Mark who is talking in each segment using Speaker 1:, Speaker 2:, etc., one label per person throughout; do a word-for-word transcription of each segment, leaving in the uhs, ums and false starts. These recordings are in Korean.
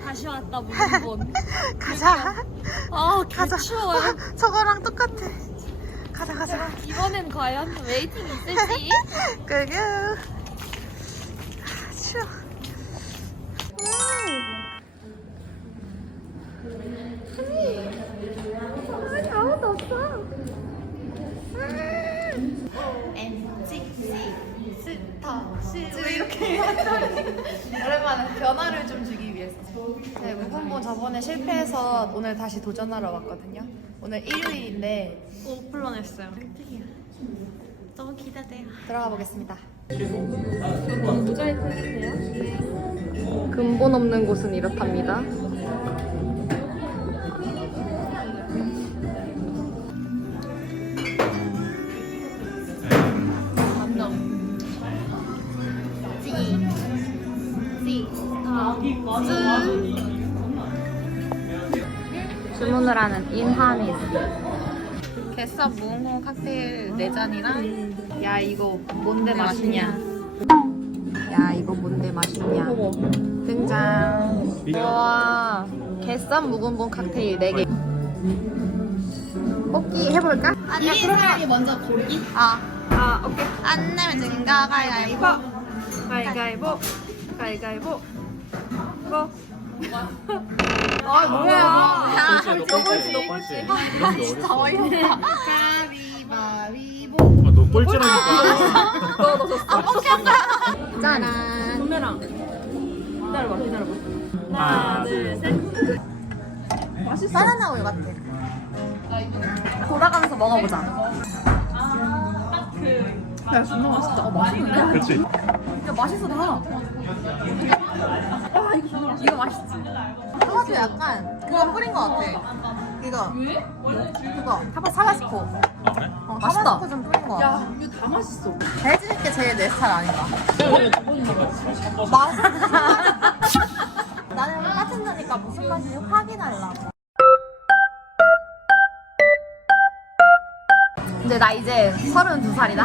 Speaker 1: 다시 왔다 무슨
Speaker 2: 가자.
Speaker 1: 아
Speaker 2: 가자.
Speaker 1: 추워요.
Speaker 2: 어, 저거랑 똑같아. 가자 가자.
Speaker 1: 이번엔 과연 웨이팅 있을지?
Speaker 2: 끄규. 아, 추워. 아니 아무도 없어. 엠지씨 스타시즈 이렇게 오랜만에 변화를 좀 주기 위해서. 네, 무궁무 저번에 실패해서 오늘 다시 도전하러 왔거든요. 오늘 일 위인데
Speaker 1: 오 불러냈어요. 너무 기대돼요.
Speaker 2: 들어가 보겠습니다.
Speaker 1: 모자이크 해주세요.
Speaker 2: 근본 없는 곳은 이렇답니다. 주문을 하는 인하미스 개썸 무궁무 칵테일 네 잔이랑 야 이거 뭔데 맛있냐 야 이거 뭔데 맛있냐 등장. 우와 개썸 무궁무 칵테일 네 개 뽑기 해볼까?
Speaker 1: 아니 야, 그러면 먼저 고르기?
Speaker 2: 아, 아 오케이. 안 내면 진가 가위가위보
Speaker 1: 가위가위보 가위가위보 뭐?
Speaker 2: 아 뭐야
Speaker 3: 너 꼴찌 너 꼴찌 이런 게
Speaker 2: 진짜
Speaker 3: 어딨어.
Speaker 2: 어이없다.
Speaker 1: 가위바위보
Speaker 3: 아, 너 꼴찌라니까.
Speaker 2: 너너 졌어. 아 뽑기한 거야. 짜란.
Speaker 1: 도매랑 기다려봐 기다려봐
Speaker 3: 하나, 둘,
Speaker 1: 맛있어
Speaker 2: 바나나 우유 같아. 돌아가면서 먹어보자.
Speaker 1: 야 진짜 맛있다 어 맛있는데?
Speaker 3: 그치?
Speaker 2: 이거 맛있어 다.
Speaker 1: 아 이거 정말 이거 맛있지?
Speaker 2: 타바도 약간 그거 뿌린 거 같아. 이거. 왜? 그거 타바 사바스코. 어,
Speaker 1: 맛있다.
Speaker 2: 타바스코 좀 뿌린 거 같아.
Speaker 1: 야 이거 다 맛있어
Speaker 2: 돼지는 게 제일 내 스타일 아닌가? 맛있어. 나는 똑같은 거니까 무슨 맛인지 확인하려고. 근데 나 이제 서른두 살이다.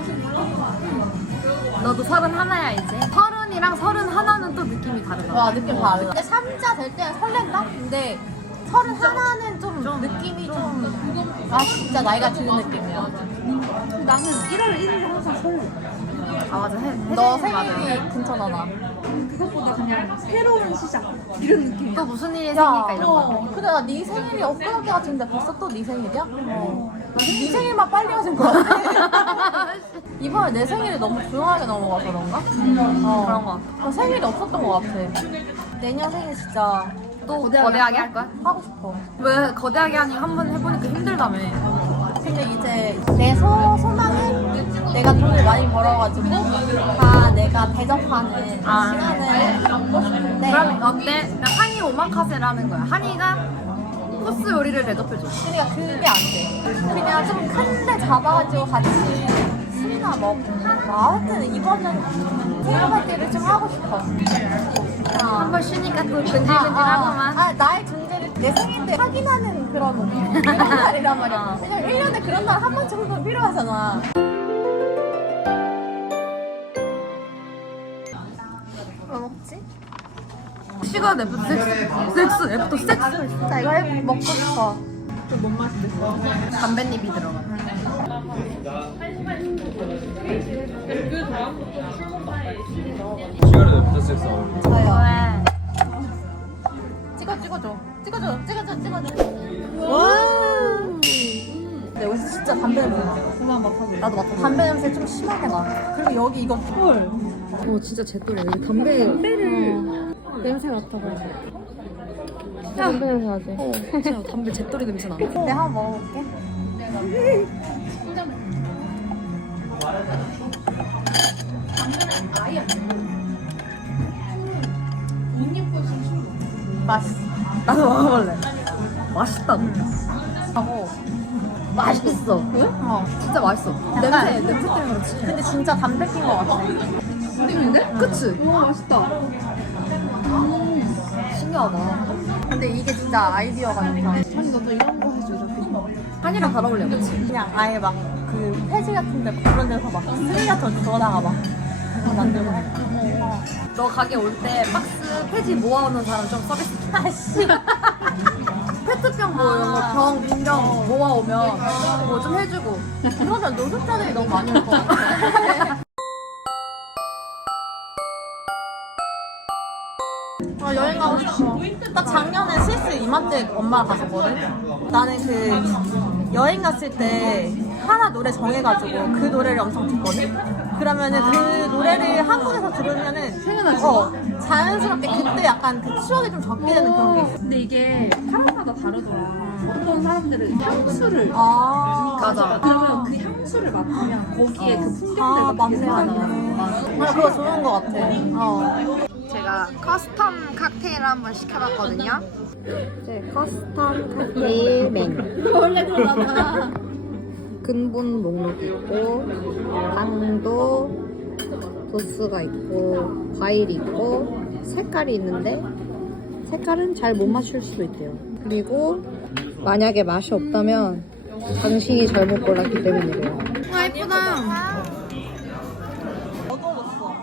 Speaker 2: 너도 서른하나야 이제. 서른이랑 서른하나는 또 느낌이 다르다. 와 느낌 다르다. 근데 삼자 될 때는 설렌다? 근데 서른하나는 좀, 좀 느낌이 좀 아 진짜 나이가 드는 느낌이야.
Speaker 1: 나는 일월 일일이 항상 설레
Speaker 2: 아 맞아. 해, 너 생일이 근처잖아.
Speaker 1: 그것보다 그냥 새로운 시작 이런 느낌
Speaker 2: 또 무슨 일이 생기니까 이런 거. 근데 나 네 생일이 엊그저께 같은데 벌써 또 네 생일이야? 어. 네 생일만 빨리 오신 거 같아. 이번에 내 생일이 너무 조용하게 넘어가서 그런가? 어. 그런 거 같아. 생일이 없었던 거 같아. 내년 생일 진짜 또 거대하게 할 거야? 하고 싶어. 왜 거대하게 하니 한 번 해보니까 힘들다며. 근데 이제 내 소, 소망은 내가 돈을 많이 벌어가지고 다 내가 대접하는
Speaker 1: 아.
Speaker 2: 시간을 갖고 싶은데.
Speaker 1: 그럼 어때? 한이 오마카세를 하는 거야 한이가 코스 요리를 대접해줘
Speaker 2: 그러니까 그게 안 돼. 그냥 좀 큰 데 잡아가지고 같이 술이나 먹고. 아무튼 이번은 생각할 때를 좀 하고 싶어.
Speaker 1: 한 번 쉬니까 또
Speaker 2: 아,
Speaker 1: 근질근질하고만
Speaker 2: 아, 아, 나의 존재를 내 생일때 확인하는 그런 그런 날이란 말이야. 왜냐면 일 년에 그런 날 한 번 정도는 필요하잖아. 뭐 먹지?
Speaker 1: 시간 애프터 섹스 섹스 애프터 섹스
Speaker 2: 나 이거 해, 먹고 싶어.
Speaker 1: 뭔 맛있겠어?
Speaker 2: 담뱃잎이 들어가.
Speaker 3: 시간을 붙었어.
Speaker 2: 저요. 찍어 찍어줘. 찍어줘. 찍어줘. 찍어줘. 와. 근데 여기서 진짜 담배 냄새 나. 그만 맡아볼래? 나도 맡아. 담배 냄새 좀 심하게 나. 그리고 여기 이거 헐.
Speaker 1: 어 진짜 제 또래 여기 담배 담배를 냄새 맡아가지고 담배 냄새 나지? 어 진짜 담배 제또리 냄새 나
Speaker 2: 내가 한번 먹어볼게. 맛있어.
Speaker 1: 나도 먹어볼래 맛있다
Speaker 2: 하고
Speaker 1: 맛있어
Speaker 2: 응? 어.
Speaker 1: 진짜 맛있어 냄새 냄새 때문에 그렇지
Speaker 2: 근데 진짜 담배 낀 거 같아.
Speaker 1: 근데? 그치? 와 맛있다 음 신기하다
Speaker 2: 근데 이게 진짜 아이디어가 좋다.
Speaker 1: 아니 나도 이런 거 해줘 이렇게 한이랑 잘 어울려 그치?
Speaker 2: 그냥 아예 막 그 폐지 같은데 그런 데서 막 쓰레기 같은 거 주워다가 막 그거 만들고. 어.
Speaker 1: 너 가게 올 때 박스 폐지 모아오는 사람 좀 서비스 좀.
Speaker 2: 아씨. 페트병 뭐 이런 거 병, 빈병 모아오면 뭐 좀 해주고. 그러면 노숙자들이 너무 많이 올 것 같아. 아, 여행 가고 싶어. 나 작년에 스위스 이맘때 엄마랑 갔었거든. 나는 그 여행 갔을 때 하나 노래 정해가지고 그 노래를 엄청 듣거든. 그러면은 그 노래를 한국에서 들으면은
Speaker 1: 생각나지?
Speaker 2: 어, 자연스럽게 그때 약간 그 추억이 좀 적게 되는 그런 게 있어.
Speaker 1: 근데 이게 사람마다 다르더라. 어떤 사람들은 향수를
Speaker 2: 아,
Speaker 1: 맞아. 그러면 그 향수를 맡으면 거기에 그 풍경들과
Speaker 2: 아,
Speaker 1: 되게
Speaker 2: 맞네,
Speaker 1: 생각나더라고.
Speaker 2: 맞네. 아, 그거 좋은 것 같아. 어.
Speaker 4: 제가 커스텀 칵테일을 한번 시켜봤거든요. 이제 커스텀 칵테일 메뉴.
Speaker 1: 원래 그러잖아.
Speaker 4: 근본 목록이 있고, 빵도 도수가 있고, 과일이 있고, 색깔이 있는데 색깔은 잘 못 맞출 수도 있대요. 그리고 만약에 맛이 없다면 당신이 잘못 골랐기 때문이래요. 와 예쁘다.
Speaker 2: 어두웠어.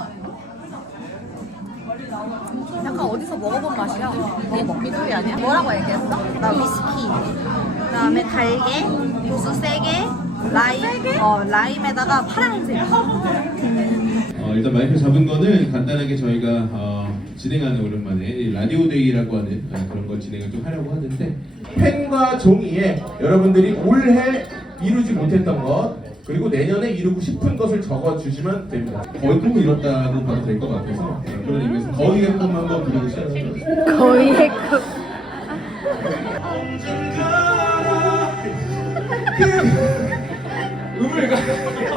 Speaker 2: 약간 어디서 먹어본 맛이야. 먹어봐. 미소리 아니야? 뭐라고 얘기했어?
Speaker 4: 나 위스키, 그다음에 달게, 도수 세게, 라임, 어 라임에다가 파란색.
Speaker 5: 어, 일단 마이크 잡은 거는 간단하게 저희가 어, 진행하는 오랜만에 이 라디오 데이라고 하는 어, 그런 걸 진행을 좀 하려고 하는데 펜과 종이에 여러분들이 올해 이루지 못했던 것 그리고 내년에 이루고 싶은 것을 적어주시면 됩니다. 거의 꿈을 이뤘다고 봐도 될 것 같아서 네, 그런 의미에서 거의의 꿈 한번 부르고 시작하겠습니다.
Speaker 4: 거의의 그
Speaker 5: 음을 가.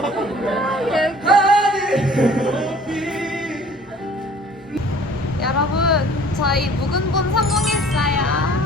Speaker 4: 여러분 저희 묵은봄 성공했어요.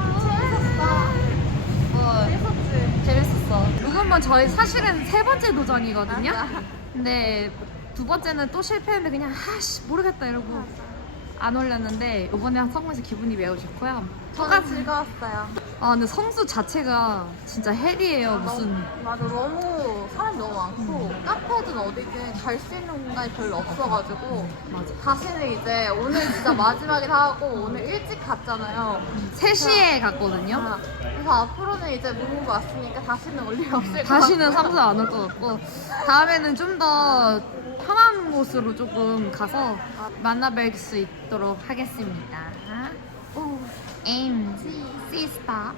Speaker 4: 재밌었어. 재밌었지. 재밌었어. 묵은봄 저희 사실은 세 번째 도전이거든요. 근데 두 번째는 또 실패했는데 그냥 아씨 모르겠다 이러고 안 올렸는데 이번에 성공해서 기분이 매우 좋고요.
Speaker 2: 저가 즐거웠어요.
Speaker 4: 아 근데 성수 자체가 진짜 헬이에요. 무슨
Speaker 2: 맞아, 너무 사람이 너무 많고 카페든 어디든 갈 수 있는 공간이 별로 없어가지고
Speaker 4: 맞아.
Speaker 2: 다시는 이제 오늘 진짜 마지막이라 하고 오늘 일찍 갔잖아요.
Speaker 4: 세 시에 갔거든요.
Speaker 2: 아, 그래서 앞으로는 이제 무브 왔으니까 다시는 올 일 없을 것
Speaker 4: 다시는
Speaker 2: 같고요.
Speaker 4: 성수 안 올 것 같고 다음에는 좀 더 편한 곳으로 조금 가서 만나뵐 수 있도록 하겠습니다. 오, 에임, 시스타,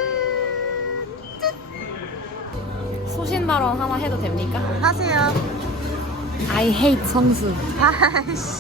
Speaker 4: 소신 발언 하나 해도 됩니까?
Speaker 2: 하세요.
Speaker 4: I hate 성수.